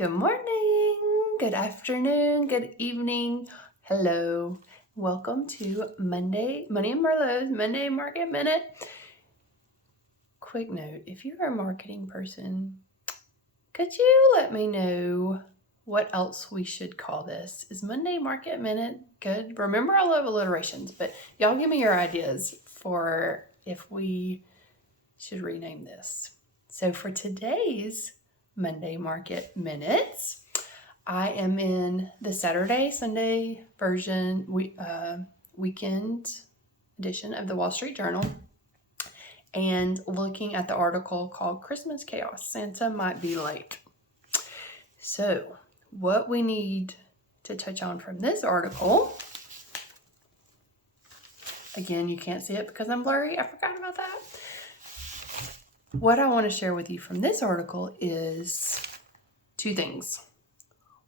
Good morning, good afternoon, good evening. Hello. Welcome to Money and Merlot's Monday Market Minute. Quick note, if you're a marketing person, could you let me know what else we should call this? Is Monday Market Minute good? Remember, I love alliterations, but y'all give me your ideas for if we should rename this. So for today's Monday Market Minutes, I am in the Saturday, Sunday version, weekend edition of the Wall Street Journal, and looking at the article called Christmas Chaos, Santa Might Be Late. So what we need to touch on from this article, again, you can't see it because I'm blurry. I forgot about that. What I want to share with you from this article is two things.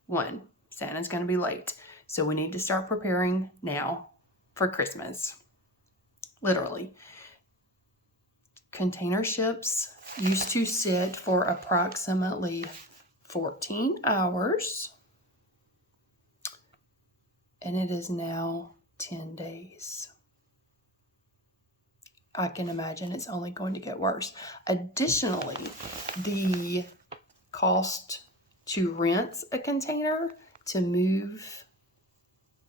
One, Santa's going to be late, so we need to start preparing now for Christmas. Literally. Container ships used to sit for approximately 14 hours, and it is now 10 days. I can imagine it's only going to get worse. Additionally, the cost to rent a container to move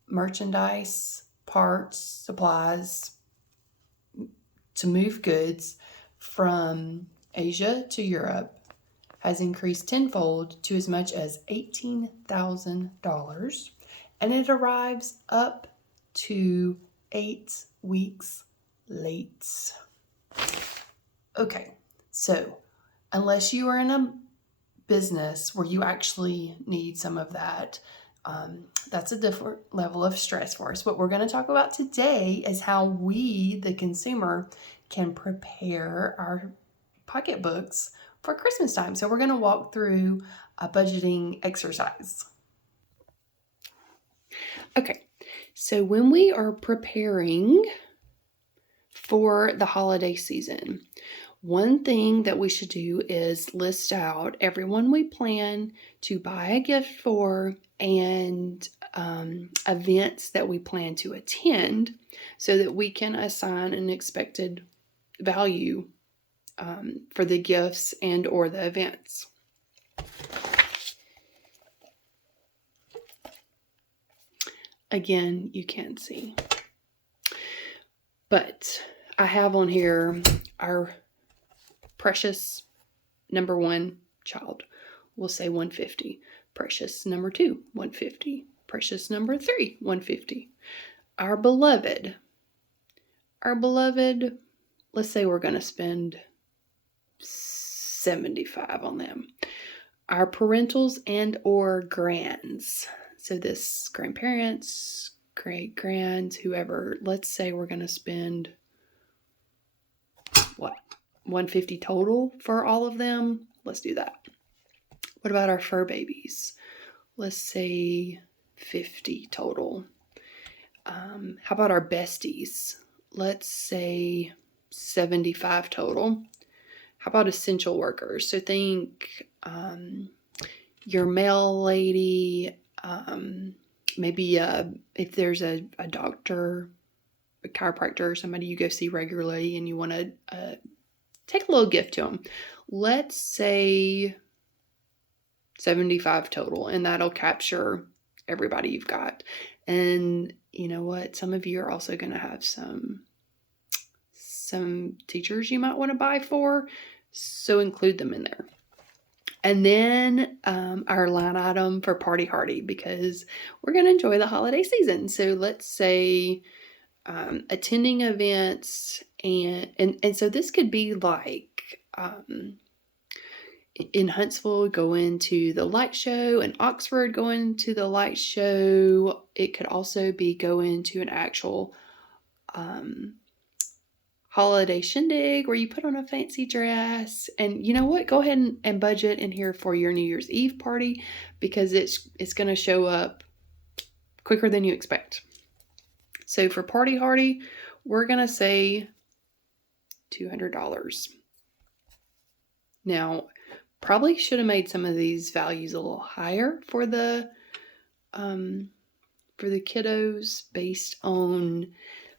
merchandise, parts, supplies, to move goods from Asia to Europe has increased tenfold to as much as $18,000, and it arrives up to 8 weeks late. Okay, so unless you are in a business where you actually need some of that, that's a different level of stress for us. What we're going to talk about today is how we, the consumer, can prepare our pocketbooks for Christmas time. So we're going to walk through a budgeting exercise. Okay, so when we are preparing for the holiday season, one thing that we should do is list out everyone we plan to buy a gift for and events that we plan to attend so that we can assign an expected value for the gifts and or the events. Again, you can't see. But I have on here our precious number one child. We'll say 150. Precious number two, 150. Precious number three, 150. Our beloved, let's say we're going to spend 75 on them. Our parentals and or grands. So this grandparents, great grands, whoever, let's say we're going to spend 150 total for all of them. Let's do that. What about our fur babies? Let's say 50 total. How about our besties? Let's say 75 total. How about essential workers? So think your mail lady, maybe if there's a doctor, a chiropractor, somebody you go see regularly and you want to take a little gift to them. Let's say 75 total, and that'll capture everybody you've got. And you know what? Some of you are also going to have some teachers you might want to buy for, so include them in there. And then our line item for Party Hardy, because we're going to enjoy the holiday season. So let's say attending events, and so this could be like in Huntsville, going to the light show, in Oxford, going to the light show. It could also be going to an actual holiday shindig where you put on a fancy dress. And you know what? Go ahead and budget in here for your New Year's Eve party, because it's going to show up quicker than you expect. So for Party Hardy, we're going to say $200. Now, Probably should have made some of these values a little higher for the kiddos based on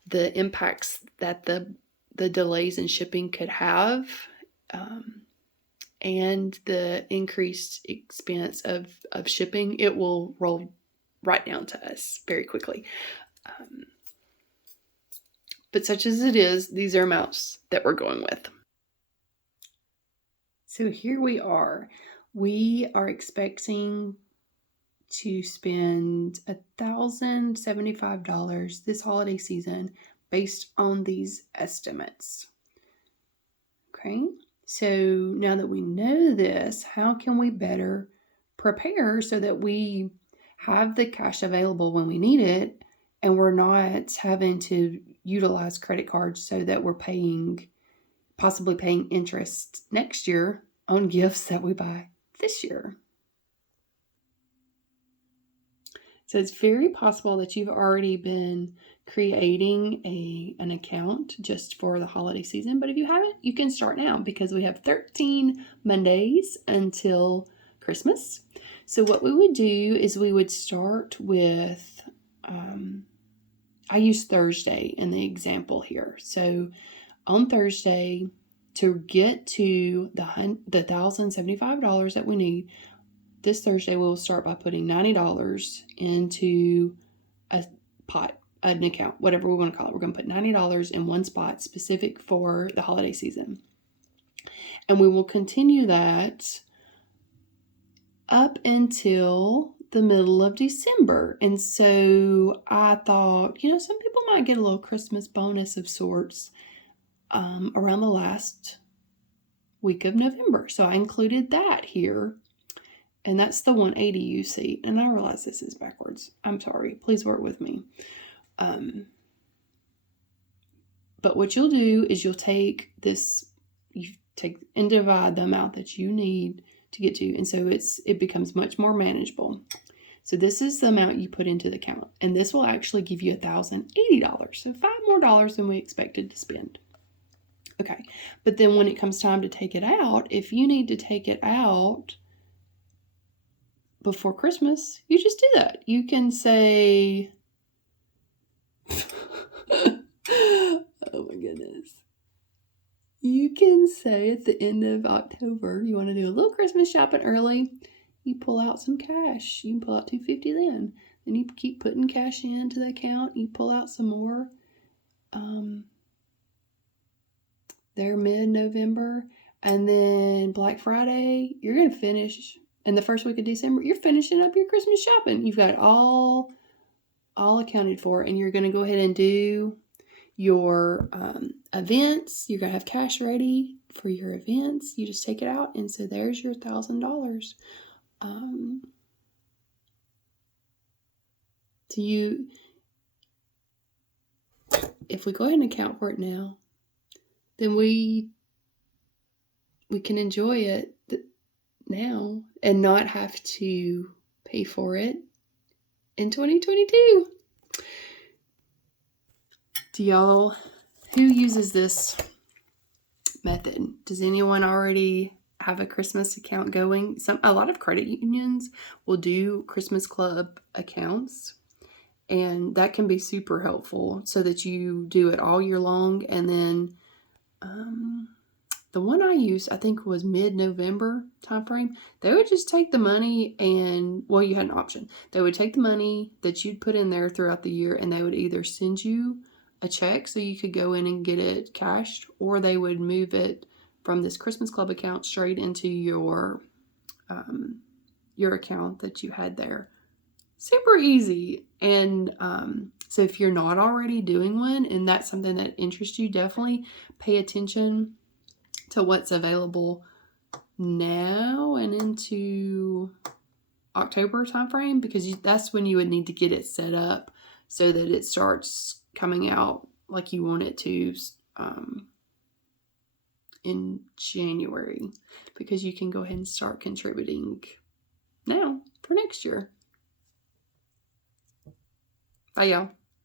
the impacts that the delays in shipping could have, and the increased expense of shipping. It will roll right down to us very quickly. But such as it is, these are amounts that we're going with. So here we are. We are expecting to spend $1,075 this holiday season based on these estimates. Okay, so now that we know this, how can we better prepare so that we have the cash available when we need it, and we're not having to utilize credit cards so that we're possibly paying interest next year on gifts that we buy this year? So it's very possible that you've already been creating an account just for the holiday season. But if you haven't, you can start now, because we have 13 Mondays until Christmas. So what we would do is we would start with, I use Thursday in the example here. So on Thursday, to get to the $1,075 that we need, this Thursday we'll start by putting $90 into a pot, an account, whatever we want to call it. We're going to put $90 in one spot specific for the holiday season. And we will continue that up until the middle of December. And so I thought, some people might get a little Christmas bonus of sorts around the last week of November. So I included that here. And that's the 180 you see. And I realize this is backwards. I'm sorry. Please work with me. But what you'll do is you'll take this, and divide the amount that you need to get to. And so it becomes much more manageable. So this is the amount you put into the account. And this will actually give you $1,080. So $5 more than we expected to spend. Okay. But then when it comes time to take it out, if you need to take it out before Christmas, you just do that. You can say, oh my goodness. You can say at the end of October, you want to do a little Christmas shopping early. You pull out some cash. You can pull out $250 then. Then you keep putting cash into the account. You pull out some more. They're mid-November. And then Black Friday, you're going to finish. In the first week of December, you're finishing up your Christmas shopping. You've got it all accounted for, and you're going to go ahead and do your events. You're going to have cash ready for your events. You just take it out, and so there's your $1,000. If we go ahead and account for it now, then we can enjoy it now and not have to pay for it in 2022. Who uses this method? Does anyone already have a Christmas account going? A lot of credit unions will do Christmas club accounts, and that can be super helpful so that you do it all year long. And then the one I used, I think, was mid-November timeframe. They would just take the money and, you had an option. They would take the money that you'd put in there throughout the year, and they would either send you a check so you could go in and get it cashed, or they would move it from this Christmas Club account straight into your account that you had there. Super easy. And so if you're not already doing one and that's something that interests you, definitely pay attention to what's available now and into October timeframe, because that's when you would need to get it set up so that it starts coming out like you want it to in January, because you can go ahead and start contributing now for next year. Bye, y'all.